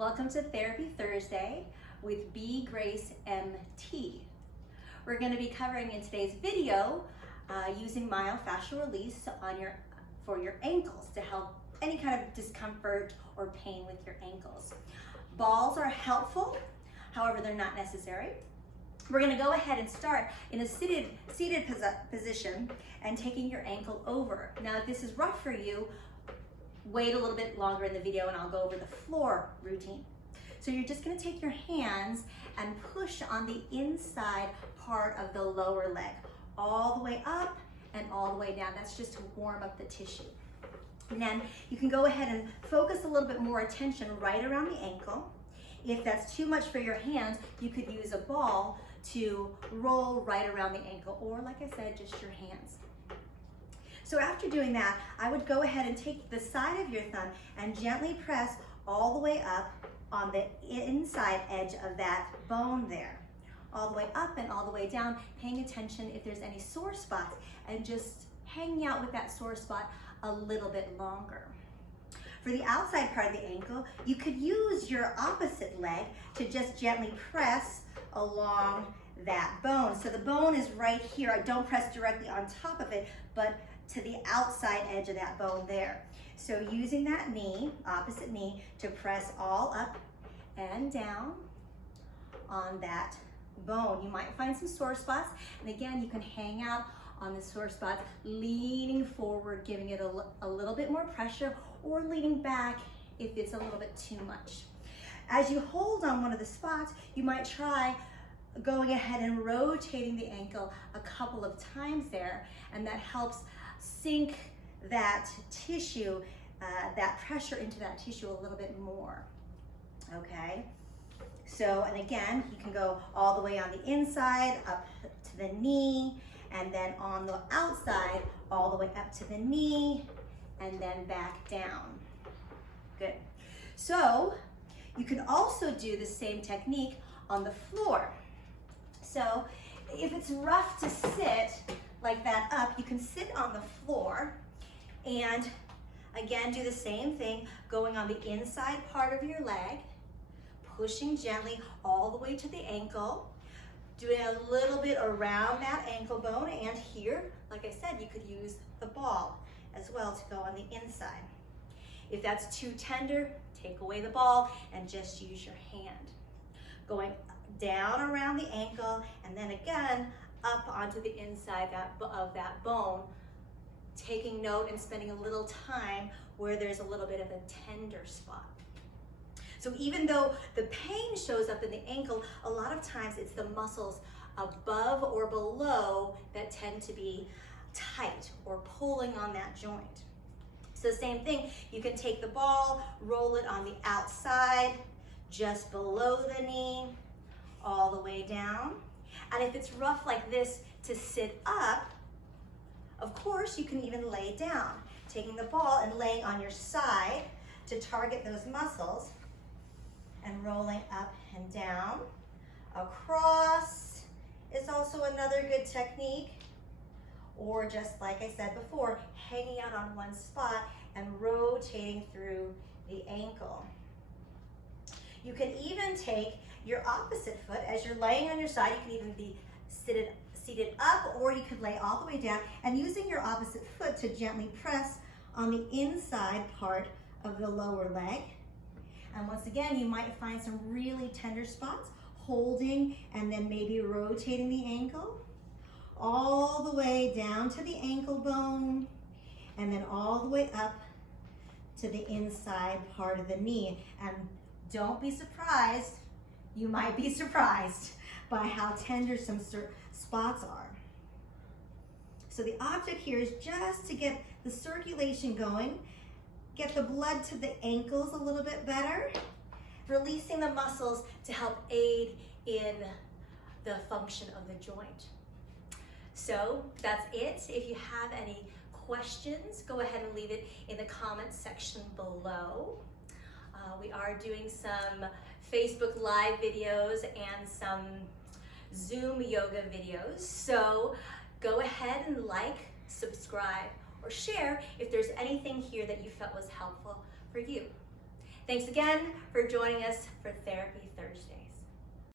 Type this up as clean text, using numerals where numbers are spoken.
Welcome to Therapy Thursday with B. Grace MT. We're going to be covering in today's video using myofascial release for your ankles to help any kind of discomfort or pain with your ankles. Balls are helpful, however, they're not necessary. We're going to go ahead and start in a seated position and taking your ankle over. Now, if this is rough for you, wait a little bit longer in the video and I'll go over the floor routine. So you're just going to take your hands and push on the inside part of the lower leg, all the way up and all the way down. That's just to warm up the tissue. And then you can go ahead and focus a little bit more attention right around the ankle. If that's too much for your hands, you could use a ball to roll right around the ankle, or like I said, just your hands. So after doing that, I would go ahead and take the side of your thumb and gently press all the way up on the inside edge of that bone there. All the way up and all the way down, paying attention if there's any sore spots and just hanging out with that sore spot a little bit longer. For the outside part of the ankle, you could use your opposite leg to just gently press along that bone. So the bone is right here. I don't press directly on top of it, but to the outside edge of that bone there. So using that knee, opposite knee, to press all up and down on that bone. You might find some sore spots, and again, you can hang out on the sore spots, leaning forward, giving it a little bit more pressure, or leaning back if it's a little bit too much. As you hold on one of the spots, you might try going ahead and rotating the ankle a couple of times there, and that helps sink that tissue, that pressure into that tissue a little bit more, okay? So, and again, you can go all the way on the inside, up to the knee, and then on the outside, all the way up to the knee, and then back down. Good. So, you can also do the same technique on the floor. So, if it's rough to sit like that up, you can sit on the floor and again do the same thing, going on the inside part of your leg, pushing gently all the way to the ankle, doing a little bit around that ankle bone, and here, like I said, you could use the ball as well to go on the inside. If that's too tender, take away the ball and just use your hand. Going down around the ankle and then again up onto the inside of that bone, taking note and spending a little time where there's a little bit of a tender spot. So even though the pain shows up in the ankle, a lot of times it's the muscles above or below that tend to be tight or pulling on that joint. So same thing, you can take the ball, roll it on the outside, just below the knee, all the way down. And if it's rough like this to sit up, of course you can even lay down, taking the ball and laying on your side to target those muscles and rolling up and down. Across is also another good technique, or just like I said before, hanging out on one spot and rotating through the ankle. You can even take your opposite foot as you're laying on your side. You can even be seated up, or you could lay all the way down and using your opposite foot to gently press on the inside part of the lower leg. And once again, you might find some really tender spots, holding and then maybe rotating the ankle all the way down to the ankle bone and then all the way up to the inside part of the knee. And don't be surprised, you might be surprised by how tender some spots are. So the object here is just to get the circulation going, get the blood to the ankles a little bit better, releasing the muscles to help aid in the function of the joint. So that's it. If you have any questions, go ahead and leave it in the comments section below. We are doing some Facebook Live videos and some Zoom yoga videos. So go ahead and like, subscribe, or share if there's anything here that you felt was helpful for you. Thanks again for joining us for Therapy